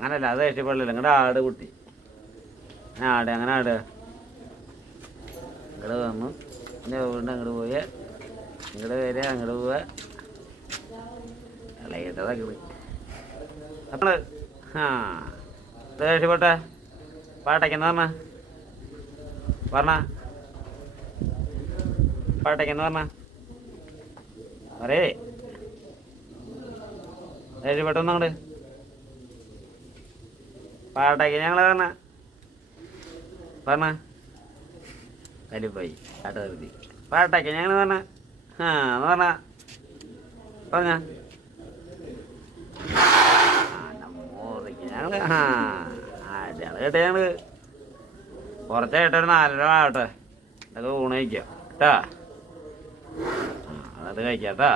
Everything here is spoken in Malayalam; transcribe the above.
അങ്ങനല്ല, അത് ദേഷ്യപ്പെടില്ല. ഇങ്ങോട്ട് ആട് കുട്ടി, ആട് അങ്ങനെ ആട്. ഇങ്ങോട്ട് വന്നു എൻ്റെ വീടിൻ്റെ അങ്ങോട്ട് പോയി, ഇങ്ങോട്ട് വരിക, അങ്ങോട്ട് പോവുക. ഇളയിട്ടതൊക്കെ നമ്മള് ദേഷ്യപ്പെട്ടെ പാട്ടയ്ക്കെന്ന് പറഞ്ഞ പാട്ടയ്ക്കെന്ന് പറയേ ദേഷ്യപ്പെട്ടൊന്നും അങ്ങോട്ട് പാട്ടയ്ക്ക് ഞങ്ങൾ പറഞ്ഞ കലിപ്പായി പാട്ട് നിർത്തി. പാട്ടയ്ക്ക് ഞങ്ങൾ എന്ന് പറഞ്ഞ ഞങ്ങള് അടിയാള് കേട്ടെ. ഞങ്ങള് കുറച്ചായിട്ടൊരു 4 രൂപ ആവട്ടെ, അതൊക്കെ ഊണ് കഴിക്കാം കേട്ടാ. അതത് കഴിക്കാം കേട്ടാ.